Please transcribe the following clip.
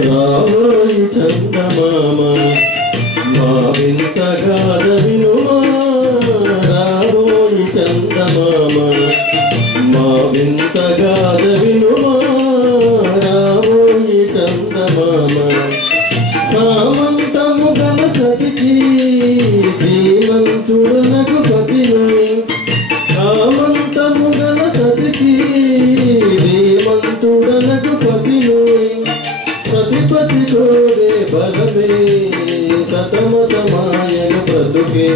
రావోయి చందమామ మా వింత గాథ వినుమా రావోయి చందమామ మా వింత గాథ వినుమా రావోయి చందమామ సామంతము గల సతికి శ్రీమంతుడనకు పతిని సామంతము గల సతికి శ్రీమంతుడనకు పతిని సతిపతి కోరే బలమే సతమతమాయన బ్రతుకే